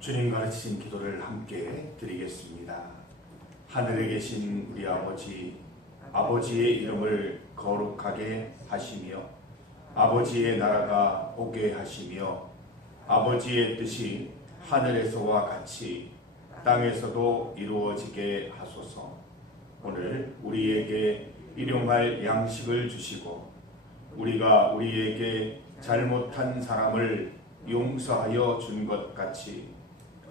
주님 가르치신 기도를 함께 드리겠습니다. 하늘에 계신 우리 아버지, 아버지의 이름을 거룩하게 하시며 아버지의 나라가 오게 하시며 아버지의 뜻이 하늘에서와 같이 땅에서도 이루어지게 하소서. 오늘 우리에게 일용할 양식을 주시고 우리가 우리에게 잘못한 사람을 용서하여 준 것 같이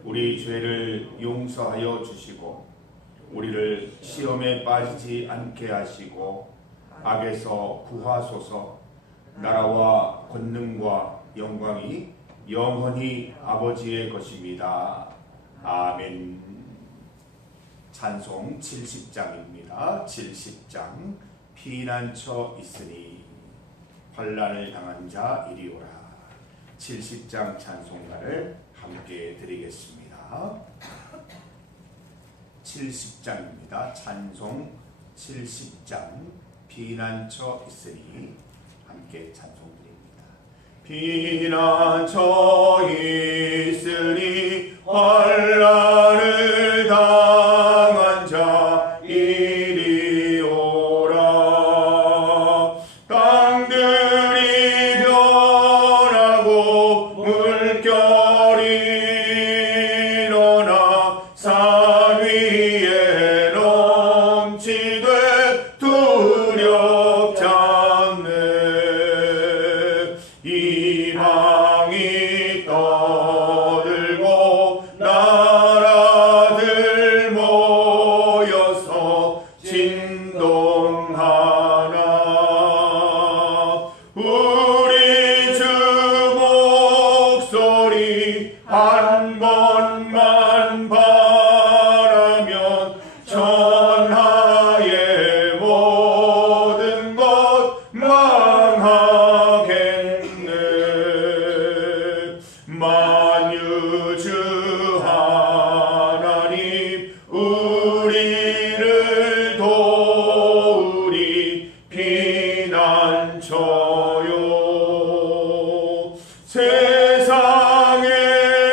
우리 죄를 용서하여 주시고 우리를 시험에 빠지지 않게 하시고 악에서 구하소서. 나라와 권능과 영광이 영원히 아버지의 것입니다. 아멘. 찬송 70장입니다. 70장. 피난처 있으니 환난을 당한 자 이리 오라. 70장 찬송가를 함께 드리겠습니다. 70장입니다. 찬송 70장. 피난처 있으니 함께 찬송드립니다. 피난처 있으니 환난을 당한 자 이리 오라. 땅들이 변하고 물결이 일어나 산 위에 넘치되 두렵지 않네. 이방이 떠들고 나라들 모여서 진동하나. 우리 주 목소리 한 번만 바라면 천하의 모든 것 망하겠네. 만유주 하나님 우리를 도우리. 피난처요. 세상의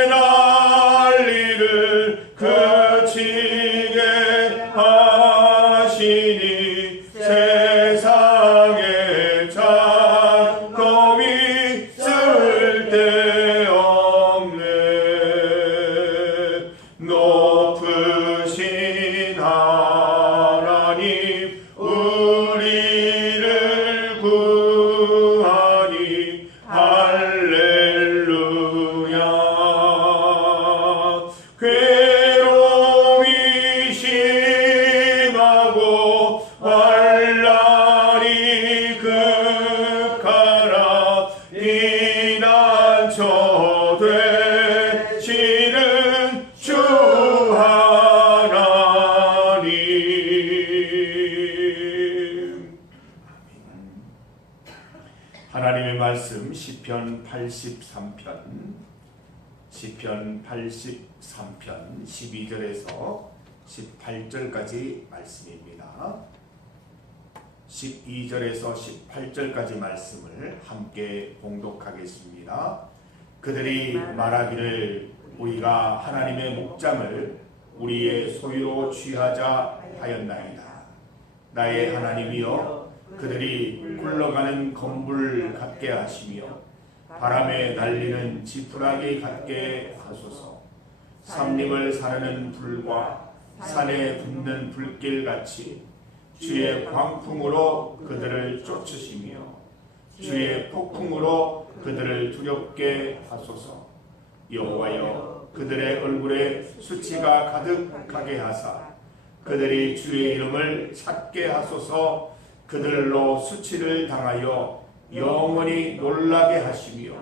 난리를 그치게 하시니 세상의 잠깐이 쓸데없네. 높으신 하나님 우리를 구하니 할렐루야. 괴로움이 심하고 환난이 극하나 피난처 되시는 주 하나님. 하나님의 말씀 시편 83편 83편 12절에서 18절까지 말씀입니다. 12절에서 18절까지 말씀을 함께 봉독하겠습니다. 그들이 말하기를 우리가 하나님의 목장을 우리의 소유로 취하자 하였나이다. 나의 하나님이여, 그들이 굴러가는 건물 같게 하시며 바람에 날리는 지푸라기 같게 하소서. 삼림을 사르는 불과 산에 붙는 불길같이 주의 광풍으로 그들을 쫓으시며 주의 폭풍으로 그들을 두렵게 하소서. 여호와여, 그들의 얼굴에 수치가 가득하게 하사 그들이 주의 이름을 찾게 하소서. 그들로 수치를 당하여 영원히 놀라게 하시며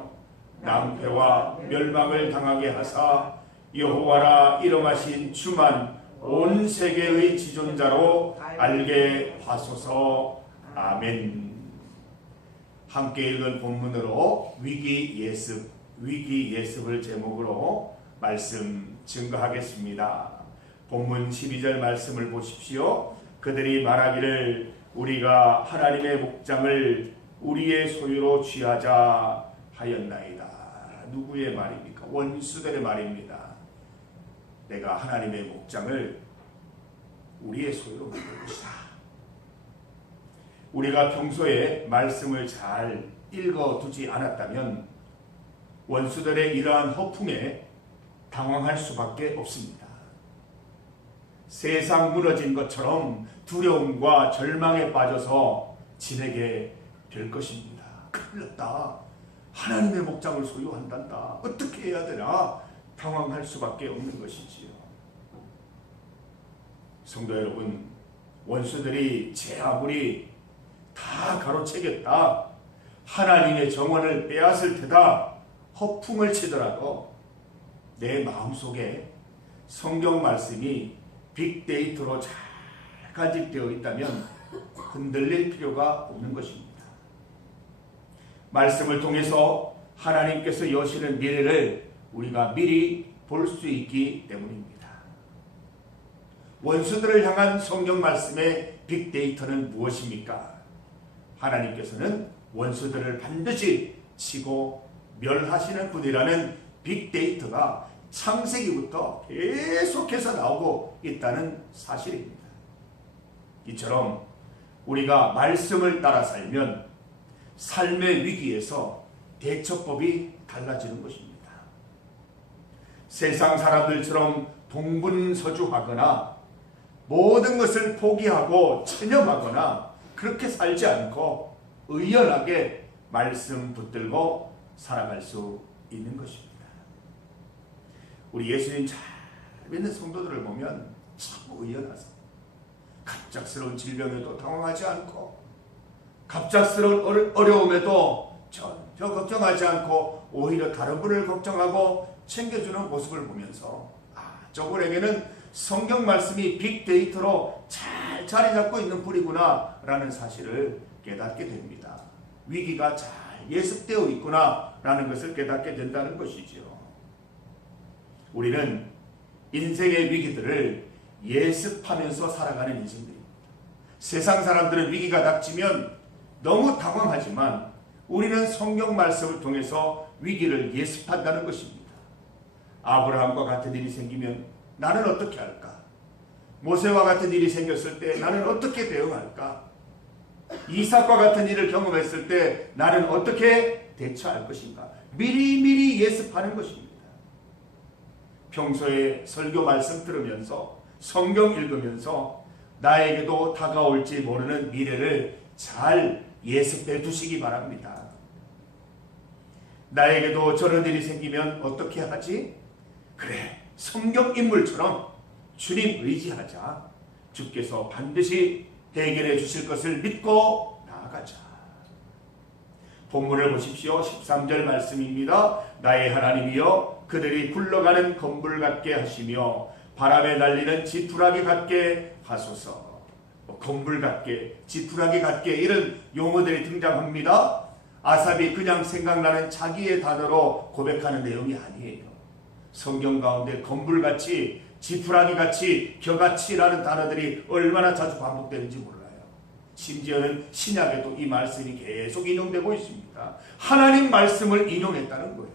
낭패와 멸망을 당하게 하사 여호와라 이름하신 주만 온 세계의 지존자로 알게 하소서. 아멘. 함께 읽은 본문으로 위기 예습을 제목으로 말씀 증거하겠습니다. 본문 12절 말씀을 보십시오. 그들이 말하기를 우리가 하나님의 목장을 우리의 소유로 취하자 하였나이다. 누구의 말입니까? 원수들의 말입니다. 내가 하나님의 목장을 우리의 소유로 만들 것이다. 우리가 평소에 말씀을 잘 읽어두지 않았다면 원수들의 이러한 허풍에 당황할 수밖에 없습니다. 세상 무너진 것처럼 두려움과 절망에 빠져서 지내게 될 것입니다. 큰일 났다. 하나님의 목장을 소유한단다. 어떻게 해야 되나? 당황할 수밖에 없는 것이지요. 성도 여러분, 원수들이 제 아무리 다 가로채겠다, 하나님의 정원을 빼앗을 테다 허풍을 치더라도 내 마음속에 성경 말씀이 빅데이터로 잘 간직되어 있다면 흔들릴 필요가 없는 것입니다. 말씀을 통해서 하나님께서 여시는 미래를 우리가 미리 볼 수 있기 때문입니다. 원수들을 향한 성경 말씀의 빅데이터는 무엇입니까? 하나님께서는 원수들을 반드시 치고 멸하시는 분이라는 빅데이터가 창세기부터 계속해서 나오고 있다는 사실입니다. 이처럼 우리가 말씀을 따라 살면 삶의 위기에서 대처법이 달라지는 것입니다. 세상 사람들처럼 동분서주하거나 모든 것을 포기하고 체념하거나 그렇게 살지 않고 의연하게 말씀 붙들고 살아갈 수 있는 것입니다. 우리 예수님 잘 믿는 성도들을 보면 참 의연하세요. 갑작스러운 질병에도 당황하지 않고 갑작스러운 어려움에도 전혀 걱정하지 않고 오히려 다른 분을 걱정하고 챙겨주는 모습을 보면서 저분에게는 성경 말씀이 빅데이터로 잘 자리 잡고 있는 분이구나 라는 사실을 깨닫게 됩니다. 위기가 잘 예습되어 있구나 라는 것을 깨닫게 된다는 것이지요. 우리는 인생의 위기들을 예습하면서 살아가는 인생들입니다. 세상 사람들은 위기가 닥치면 너무 당황하지만 우리는 성경 말씀을 통해서 위기를 예습한다는 것입니다. 아브라함과 같은 일이 생기면 나는 어떻게 할까? 모세와 같은 일이 생겼을 때 나는 어떻게 대응할까? 이삭과 같은 일을 경험했을 때 나는 어떻게 대처할 것인가? 미리미리 예습하는 것입니다. 평소에 설교 말씀 들으면서 성경 읽으면서 나에게도 다가올지 모르는 미래를 잘 예습해 두시기 바랍니다. 나에게도 저런 일이 생기면 어떻게 하지? 그래, 성경 인물처럼 주님 의지하자. 주께서 반드시 해결해 주실 것을 믿고 나아가자. 본문을 보십시오. 13절 말씀입니다. 나의 하나님이여 그들이 굴러가는 건불 같게 하시며 바람에 날리는 지푸라기 같게 하소서. 건불 같게, 지푸라기 같게 이런 용어들이 등장합니다. 아삽이 그냥 생각나는 자기의 단어로 고백하는 내용이 아니에요. 성경 가운데 건불같이, 지푸라기같이, 겨같이라는 단어들이 얼마나 자주 반복되는지 몰라요. 심지어는 신약에도 이 말씀이 계속 인용되고 있습니다. 하나님 말씀을 인용했다는 거예요.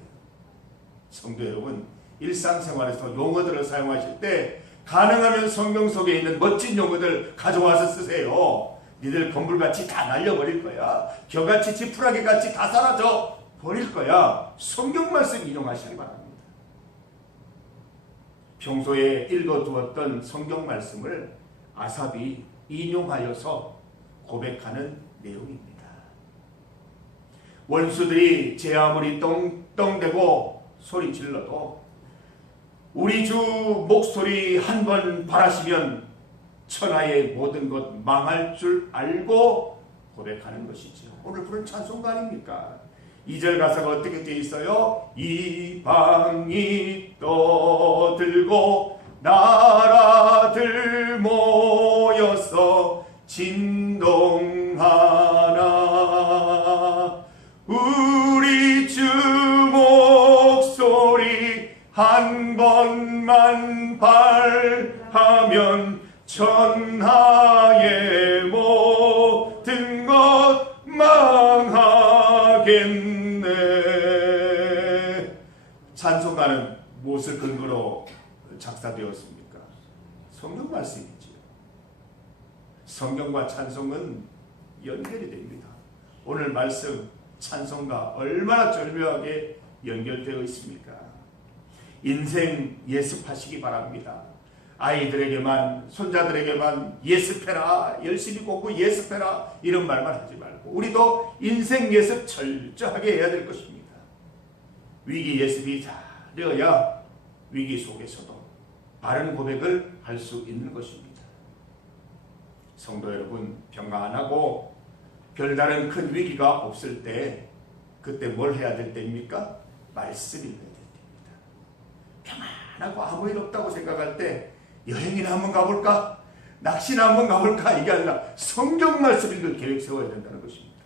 성도 여러분, 일상생활에서 용어들을 사용하실 때 가능하면 성경 속에 있는 멋진 용어들 가져와서 쓰세요. 니들 건불같이 다 날려버릴 거야. 겨같이 지푸라기같이 다 사라져 버릴 거야. 성경 말씀 인용하시기 바랍니다. 평소에 읽어두었던 성경 말씀을 아삽이 인용하여서 고백하는 내용입니다. 원수들이 제 아무리 떵떵대고 소리 질러도 우리 주 목소리 한 번 바라시면 천하의 모든 것 망할 줄 알고 고백하는 것이죠. 오늘 부른 찬송가 아닙니까? 2절 가사가 어떻게 되어 있어요? 이방이 떠들고 나라들 모여서 진동하나 우리 주 목소리 한 번만 발하면 천하의 모든 것 망하겠네. 찬송가는 무엇을 근거로 작사되었습니까? 성경 말씀이지요. 성경과 찬송은 연결이 됩니다. 오늘 말씀 찬송과 얼마나 절묘하게 연결되어 있습니까? 인생 예습하시기 바랍니다. 아이들에게만, 손자들에게만 예습해라, 열심히 공부 예습해라, 이런 말만 하지 말고 우리도 인생 예습 철저하게 해야 될 것입니다. 위기 예습이 잘 되어야 위기 속에서도 바른 고백을 할 수 있는 것입니다. 성도 여러분, 평안하고 별다른 큰 위기가 없을 때 그때 뭘 해야 될 때입니까? 말씀을 해야 될 때입니다. 평안하고 아무 일 없다고 생각할 때 여행이나 한번 가볼까? 낚시나 한번 가볼까? 이게 아니라 성경 말씀 읽을 계획 세워야 된다는 것입니다.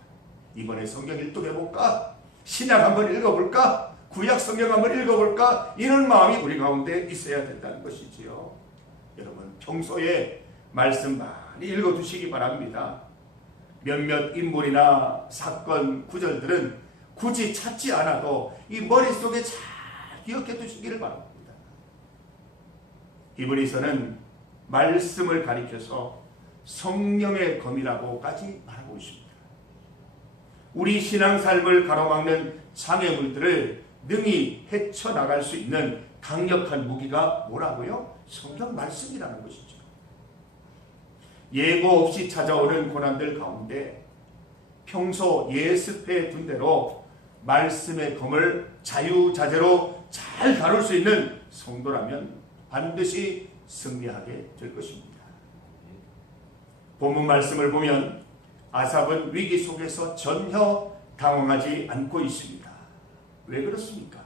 이번에 성경 일독해볼까? 신약 한번 읽어볼까? 구약 성경 한번 읽어볼까? 이런 마음이 우리 가운데 있어야 된다는 것이지요. 여러분, 평소에 말씀 많이 읽어두시기 바랍니다. 몇몇 인물이나 사건, 구절들은 굳이 찾지 않아도 이 머릿속에 잘 기억해 두시기를 바랍니다. 히브리서는 말씀을 가리켜서 성령의 검이라고까지 말하고 있습니다. 우리 신앙삶을 가로막는 장애물들을 능히 헤쳐나갈 수 있는 강력한 무기가 뭐라고요? 성경 말씀이라는 것이죠. 예고 없이 찾아오는 고난들 가운데 평소 예습해 둔 대로 말씀의 검을 자유자재로 잘 다룰 수 있는 성도라면 반드시 승리하게 될 것입니다. 본문 말씀을 보면 아삽은 위기 속에서 전혀 당황하지 않고 있습니다. 왜 그렇습니까?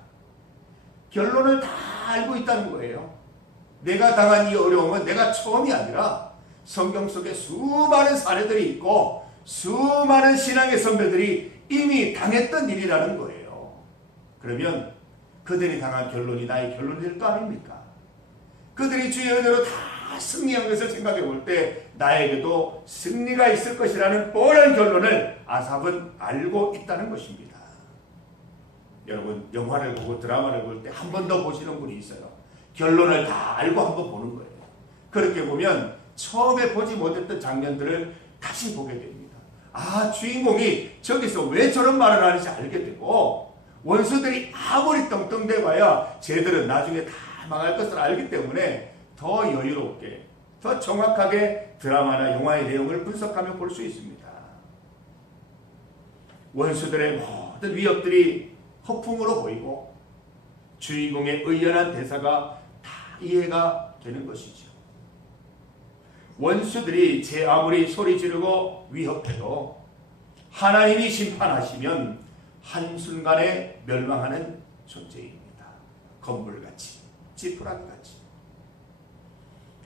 결론을 다 알고 있다는 거예요. 내가 당한 이 어려움은 내가 처음이 아니라 성경 속에 수많은 사례들이 있고 수많은 신앙의 선배들이 이미 당했던 일이라는 거예요. 그러면 그들이 당한 결론이 나의 결론이 될 거 아닙니까? 그들이 주의 은혜로 다 승리한 것을 생각해 볼 때 나에게도 승리가 있을 것이라는 뻔한 결론을 아삽은 알고 있다는 것입니다. 여러분, 영화를 보고 드라마를 볼 때 한 번 더 보시는 분이 있어요. 결론을 다 알고 한 번 보는 거예요. 그렇게 보면 처음에 보지 못했던 장면들을 다시 보게 됩니다. 아, 주인공이 저기서 왜 저런 말을 하는지 알게 되고 원수들이 아무리 떵떵대봐야 쟤들은 나중에 다 망할 것을 알기 때문에 더 여유롭게, 더 정확하게 드라마나 영화의 내용을 분석하며 볼 수 있습니다. 원수들의 모든 위협들이 허풍으로 보이고 주인공의 의연한 대사가 다 이해가 되는 것이죠. 원수들이 제 아무리 소리 지르고 위협해도 하나님이 심판하시면 한순간에 멸망하는 존재입니다. 건물같이, 지푸라기같이.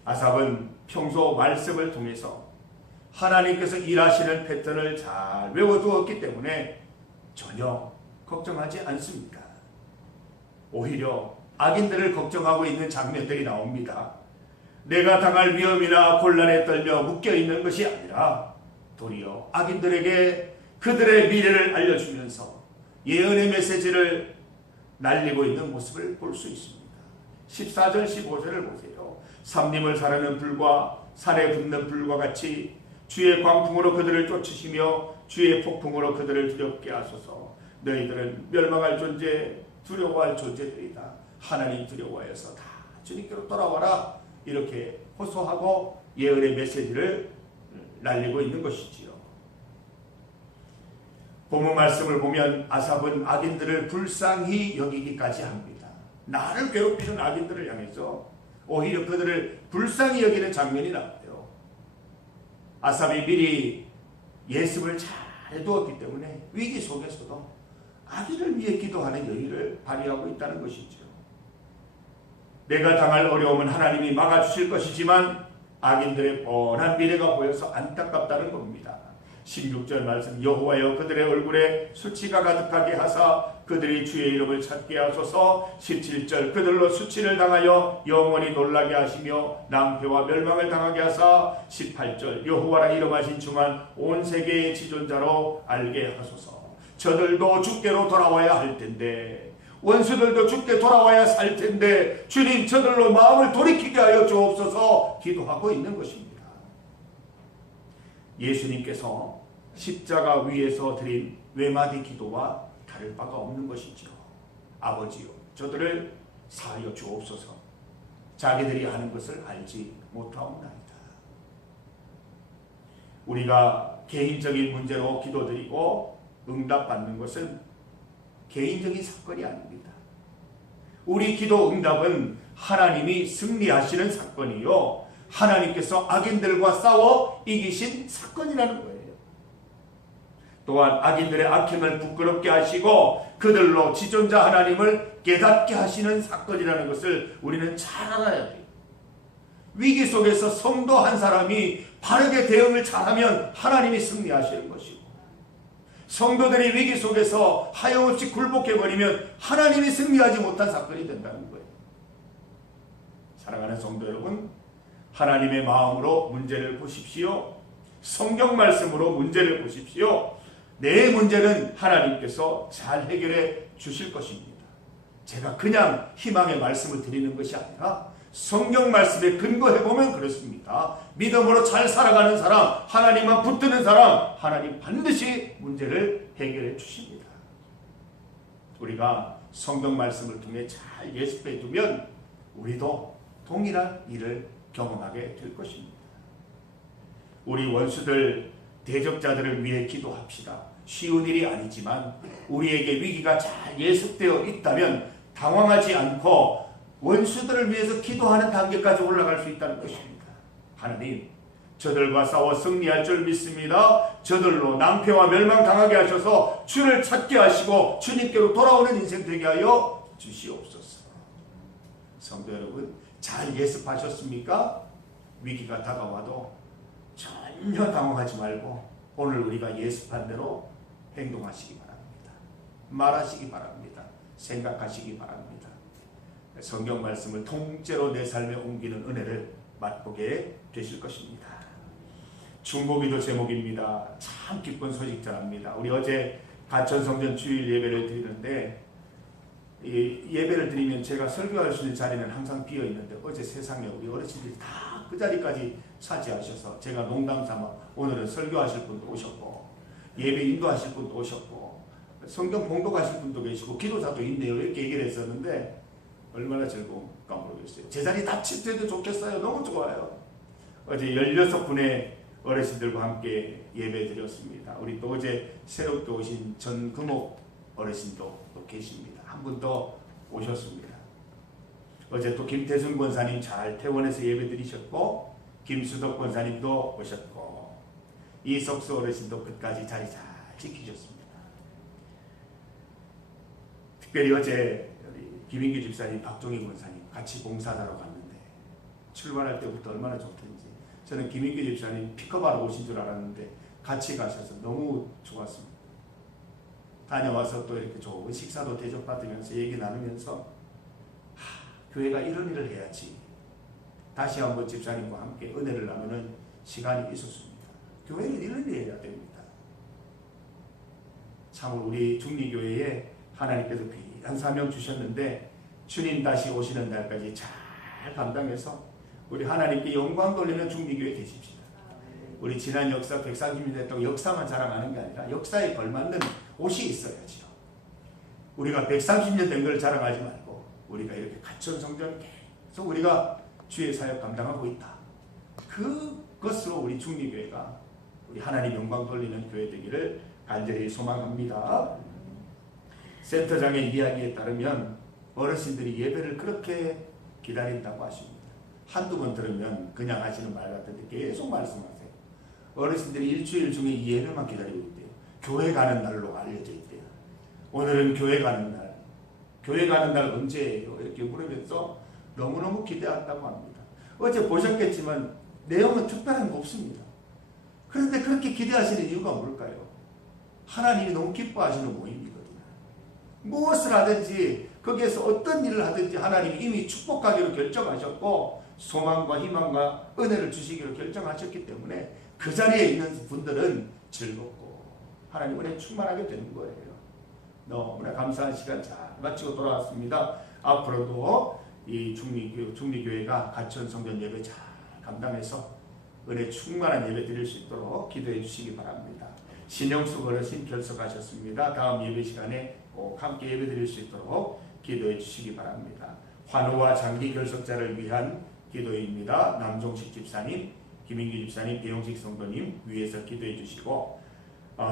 아삽은 평소 말씀을 통해서 하나님께서 일하시는 패턴을 잘 외워두었기 때문에 전혀 걱정하지 않습니다. 오히려 악인들을 걱정하고 있는 장면들이 나옵니다. 내가 당할 위험이나 곤란에 떨며 묶여있는 것이 아니라 도리어 악인들에게 그들의 미래를 알려주면서 예언의 메시지를 날리고 있는 모습을 볼 수 있습니다. 14절 15절을 보세요. 삼림을 사르는 불과 산에 붙는 불과 같이 주의 광풍으로 그들을 쫓으시며 주의 폭풍으로 그들을 두렵게 하소서. 너희들은 멸망할 존재, 두려워할 존재들이다. 하나님 두려워해서 다 주님께로 돌아와라. 이렇게 호소하고 예언의 메시지를 날리고 있는 것이지요. 본문 말씀을 보면 아삽은 악인들을 불쌍히 여기기까지 합니다. 나를 괴롭히는 악인들을 향해서 오히려 그들을 불쌍히 여기는 장면이 나와요. 아삽이 미리 예습을 잘 해두었기 때문에 위기 속에서도 악인을 위해 기도하는 여유를 발휘하고 있다는 것이죠. 내가 당할 어려움은 하나님이 막아주실 것이지만 악인들의 뻔한 미래가 보여서 안타깝다는 겁니다. 16절 말씀, 여호와여 그들의 얼굴에 수치가 가득하게 하사 그들이 주의 이름을 찾게 하소서. 17절, 그들로 수치를 당하여 영원히 놀라게 하시며 낭패와 멸망을 당하게 하사. 18절, 여호와라 이름하신 주만 온 세계의 지존자로 알게 하소서. 저들도 주께로 돌아와야 할 텐데 원수들도 주께 돌아와야 살 텐데 주님 저들로 마음을 돌이키게 하여 주옵소서 기도하고 있는 것입니다. 예수님께서 십자가 위에서 드린 외마디 기도와 다를 바가 없는 것이죠. 아버지요 저들을 사하여 주옵소서. 자기들이 하는 것을 알지 못하옵나이다. 우리가 개인적인 문제로 기도드리고 응답받는 것은 개인적인 사건이 아닙니다. 우리 기도 응답은 하나님이 승리하시는 사건이요 하나님께서 악인들과 싸워 이기신 사건이라는 거예요. 또한 악인들의 악행을 부끄럽게 하시고 그들로 지존자 하나님을 깨닫게 하시는 사건이라는 것을 우리는 잘 알아야 돼요. 위기 속에서 성도 한 사람이 바르게 대응을 잘하면 하나님이 승리하시는 것이고 성도들이 위기 속에서 하염없이 굴복해버리면 하나님이 승리하지 못한 사건이 된다는 거예요. 사랑하는 성도 여러분, 하나님의 마음으로 문제를 보십시오. 성경 말씀으로 문제를 보십시오. 내 문제는 하나님께서 잘 해결해 주실 것입니다. 제가 그냥 희망의 말씀을 드리는 것이 아니라 성경 말씀에 근거해보면 그렇습니다. 믿음으로 잘 살아가는 사람, 하나님만 붙드는 사람, 하나님 반드시 문제를 해결해 주십니다. 우리가 성경 말씀을 통해 잘 예습해 두면 우리도 동일한 일을 경험하게 될 것입니다. 우리 원수들, 대적자들을 위해 기도합시다. 쉬운 일이 아니지만 우리에게 위기가 잘 예습되어 있다면 당황하지 않고 원수들을 위해서 기도하는 단계까지 올라갈 수 있다는 것입니다. 하나님, 저들과 싸워 승리할 줄 믿습니다. 저들로 낭패와 멸망당하게 하셔서 주를 찾게 하시고 주님께로 돌아오는 인생 되게 하여 주시옵소서. 성도 여러분, 잘 예습하셨습니까? 위기가 다가와도 전혀 당황하지 말고 오늘 우리가 예습한 대로 행동하시기 바랍니다. 말하시기 바랍니다. 생각하시기 바랍니다. 성경 말씀을 통째로 내 삶에 옮기는 은혜를 맛보게 되실 것입니다. 중보기도 제목입니다. 참 기쁜 소식 전합니다. 우리 어제 가천성전 주일 예배를 드리는데 이 예배를 드리면 제가 설교할 수 있는 자리는 항상 비어 있는데 어제 세상에 우리 어르신들이 다 그 자리까지 차지하셔서 제가 농담 삼아 오늘은 설교하실 분도 오셨고 예배 인도하실 분도 오셨고 성경 봉독하실 분도 계시고 기도자도 있네요 이렇게 얘기를 했었는데 얼마나 즐거울까 모르겠어요. 제 자리 다 칠때도 좋겠어요. 너무 좋아요. 어제 16분의 어르신들과 함께 예배 드렸습니다. 우리 또 어제 새롭게 오신 전금옥 어르신도 또 계십니다. 한 분 더 오셨습니다. 어제 또 김태순 권사님 잘 퇴원해서 예배 드리셨고 김수덕 권사님도 오셨고 이석수 어르신도 끝까지 자리 잘 지키셨습니다. 특별히 어제 김인규 집사님, 박종희 권사님 같이 봉사하러 갔는데 출발할 때부터 얼마나 좋던지 저는 김인규 집사님 픽업하러 오신 줄 알았는데 같이 가셔서 너무 좋았습니다. 다녀와서 또 이렇게 좋은 식사도 대접받으면서 얘기 나누면서 교회가 이런 일을 해야지. 다시 한번 집사님과 함께 은혜를 나누는 시간이 있었습니다. 교회는 이런 일을 해야 됩니다. 참 우리 중리교회에 하나님께서 귀한 사명 주셨는데 주님 다시 오시는 날까지 잘 감당해서 우리 하나님께 영광 돌리는 중리교회 되십시다. 우리 지난 역사 130년 됐다고 역사만 자랑하는 게 아니라 역사에 걸맞는 옷이 있어야죠. 우리가 130년 된 걸 자랑하지 말고 우리가 이렇게 가천성전 계속 우리가 주의 사역 감당하고 있다. 그것으로 우리 중리교회가 우리 하나님 영광 돌리는 교회 되기를 간절히 소망합니다. 센터장의 이야기에 따르면 어르신들이 예배를 그렇게 기다린다고 하십니다. 한두 번 들으면 그냥 하시는 말 같은데 계속 말씀하세요. 어르신들이 일주일 중에 이 예배만 기다리고 있대요. 교회 가는 날로 알려져 있대요. 오늘은 교회 가는 날. 교회 가는 날 언제예요? 이렇게 물으면서 너무너무 기대한다고 합니다. 어제 보셨겠지만 내용은 특별한 거 없습니다. 그런데 그렇게 기대하시는 이유가 뭘까요? 하나님이 너무 기뻐하시는 모임이거든요. 무엇을 하든지 거기에서 어떤 일을 하든지 하나님이 이미 축복하기로 결정하셨고 소망과 희망과 은혜를 주시기로 결정하셨기 때문에 그 자리에 있는 분들은 즐겁고 하나님 은혜 충만하게 되는 거예요. 너무나 감사한 시간 잘 마치고 돌아왔습니다. 앞으로도 이 중리교회가 가천 성전 예배 잘 감당해서 은혜 충만한 예배 드릴 수 있도록 기도해 주시기 바랍니다. 신영숙 어르신 결석하셨습니다. 다음 예배 시간에 꼭 함께 예배 드릴 수 있도록 기도해 주시기 바랍니다. 환우와 장기 결석자를 위한 기도입니다. 남종식 집사님, 김인규 집사님, 배용식 성도님 위에서 기도해 주시고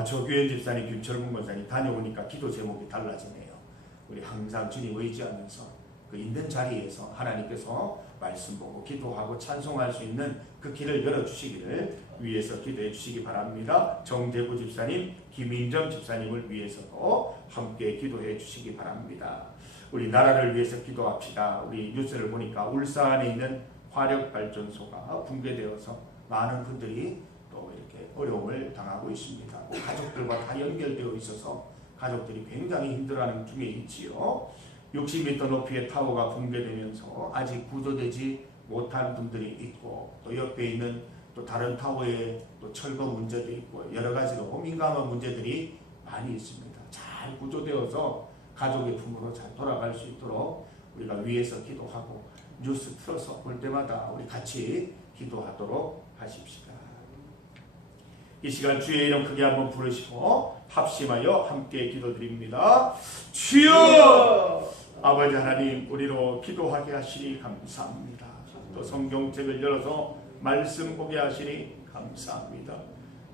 조규현 집사님, 김철문 권사님 다녀오니까 기도 제목이 달라지네요. 우리 항상 주님 의지하면서 그 있는 자리에서 하나님께서 말씀 보고 기도하고 찬송할 수 있는 그 길을 열어주시기를 위해서 기도해 주시기 바랍니다. 정대구 집사님, 김인정 집사님을 위해서도 함께 기도해 주시기 바랍니다. 우리 나라를 위해서 기도합시다. 우리 뉴스를 보니까 울산에 있는 화력발전소가 붕괴되어서 많은 분들이 또 이렇게 어려움을 당하고 있습니다. 가족들과 다 연결되어 있어서 가족들이 굉장히 힘들어하는 중에 있지요. 60m 높이의 타워가 붕괴되면서 아직 구조되지 못한 분들이 있고 또 옆에 있는 또 다른 타워에 또 철거 문제도 있고 여러 가지로 민감한 문제들이 많이 있습니다. 잘 구조되어서 가족의 품으로 잘 돌아갈 수 있도록 우리가 위에서 기도하고 뉴스 틀어서 볼 때마다 우리 같이 기도하도록 하십시다. 이 시간 주의 이름 크게 한번 부르시고 합심하여 함께 기도드립니다. 주여! 아버지 하나님, 우리로 기도하게 하시니 감사합니다. 또 성경책을 열어서 말씀 보게 하시니 감사합니다.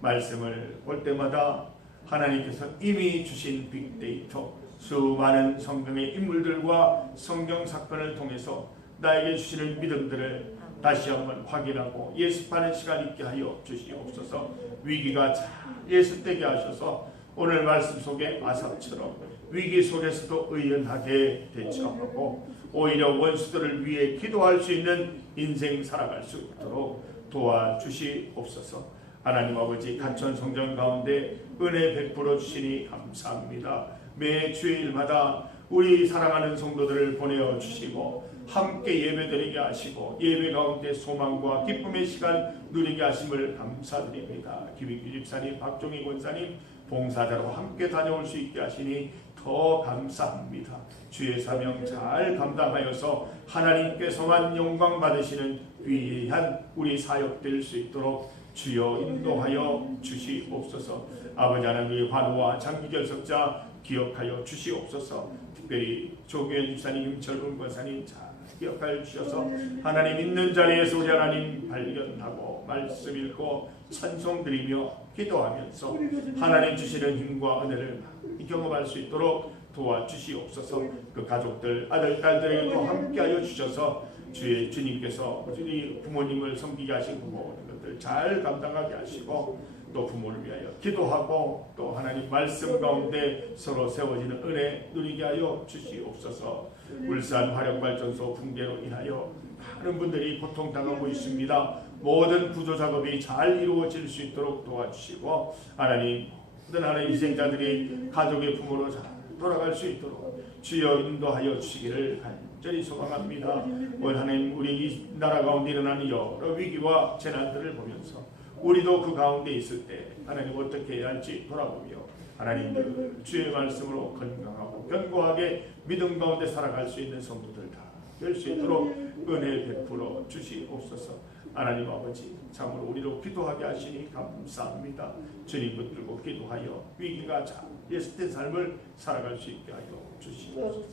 말씀을 볼 때마다 하나님께서 이미 주신 빅데이터, 수많은 성경의 인물들과 성경 사건을 통해서 나에게 주시는 믿음들을 다시 한번 확인하고 예습하는 시간 있게 하여 주시옵소서. 위기가 잘 예습되게 하셔서 오늘 말씀 속에 아삽처럼 위기 속에서도 의연하게 대처하고 오히려 원수들을 위해 기도할 수 있는 인생 살아갈 수 있도록 도와주시옵소서. 하나님 아버지, 가천 성전 가운데 은혜 베풀어 주시니 감사합니다. 매 주일마다 우리 사랑하는 성도들을 보내어 주시고 함께 예배드리게 하시고 예배 가운데 소망과 기쁨의 시간 누리게 하심을 감사드립니다. 김익규 집사님, 박종희 권사님 봉사자로 함께 다녀올 수 있게 하시니 더 감사합니다. 주의 사명 잘 감당하여서 하나님께서만 영광 받으시는 위대한 우리 사역 될 수 있도록 주여 인도하여 주시옵소서. 아버지 하나님의 환우와 장기 결석자 기억하여 주시옵소서. 특별히 조규현 집사님, 철문 권사님 잘 기억하여 주셔서 하나님 있는 자리에서 우리 하나님 발견하고 말씀 읽고 찬송 드리며 기도하면서 하나님 주시는 힘과 은혜를 경험할 수 있도록 도와주시옵소서. 그 가족들, 아들, 딸들에게도 함께하여 주셔서 주님께서 우리 부모님을 섬기게 하신 모든 것들 잘 감당하게 하시고 또 부모를 위하여 기도하고 또 하나님 말씀 가운데 서로 세워지는 은혜 누리게 하여 주시옵소서. 울산 화력발전소 붕괴로 인하여 많은 분들이 고통당하고 있습니다. 모든 구조 작업이 잘 이루어질 수 있도록 도와주시고 하나님, 모든 하나님 희생자들이 가족의 부모로 잘 돌아갈 수 있도록 주여 인도하여 주시기를 간절히 소망합니다. 오늘 하나님, 우리 이 나라 가운데 일어나는 여러 위기와 재난들을 보면서 우리도 그 가운데 있을 때 하나님 어떻게 해야 할지 돌아보며 하나님 주의 말씀으로 건강하고 견고하게 믿음 가운데 살아갈 수 있는 성도들 다 될 수 있도록 은혜 베풀어 주시옵소서. 하나님 아버지, 참으로 우리로 기도하게 하시니 감사합니다. 주님 붙들고 기도하여 위기가 잘 예습된 삶을 살아갈 수 있게 하여 주시옵소서.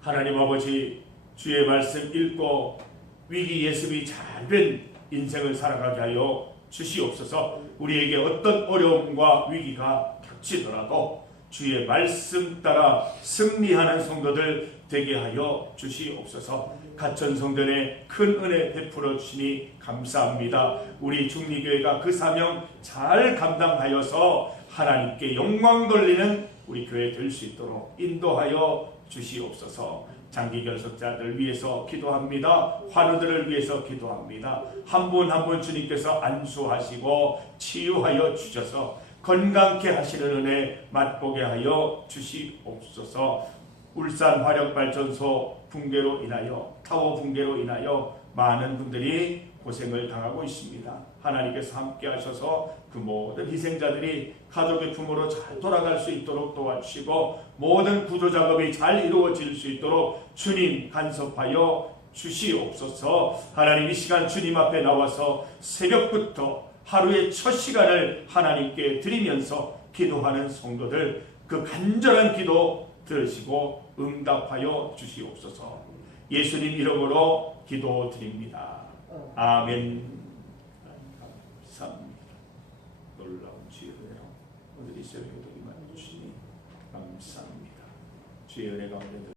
하나님 아버지, 주의 말씀 읽고 위기 예습이 잘 된 인생을 살아가게 하여 주시옵소서. 우리에게 어떤 어려움과 위기가 닥치더라도 주의 말씀 따라 승리하는 성도들 되게 하여 주시옵소서. 가천 성전에 큰 은혜 베풀어 주시니 감사합니다. 우리 중리교회가 그 사명 잘 감당하여서 하나님께 영광 돌리는 우리 교회 될 수 있도록 인도하여 주시옵소서. 장기 결석자들 위해서 기도합니다. 환우들을 위해서 기도합니다. 한 분 한 분 주님께서 안수하시고 치유하여 주셔서 건강케 하시는 은혜 맛보게 하여 주시옵소서. 울산 화력발전소 붕괴로 인하여, 타워 붕괴로 인하여 많은 분들이 고생을 당하고 있습니다. 하나님께서 함께 하셔서 그 모든 희생자들이 가족의 품으로 잘 돌아갈 수 있도록 도와주시고, 모든 구조 작업이 잘 이루어질 수 있도록 주님 간섭하여 주시옵소서. 하나님, 이 시간 주님 앞에 나와서 새벽부터 하루의 첫 시간을 하나님께 드리면서 기도하는 성도들, 그 간절한 기도 들으시고 응답하여 주시옵소서. 예수님 이름으로 기도드립니다. 아멘. 감사합니다. 놀라운 주의 은혜로 오늘 이 새벽에 우리 만나 주시니 감사합니다. 주의 은혜 가운데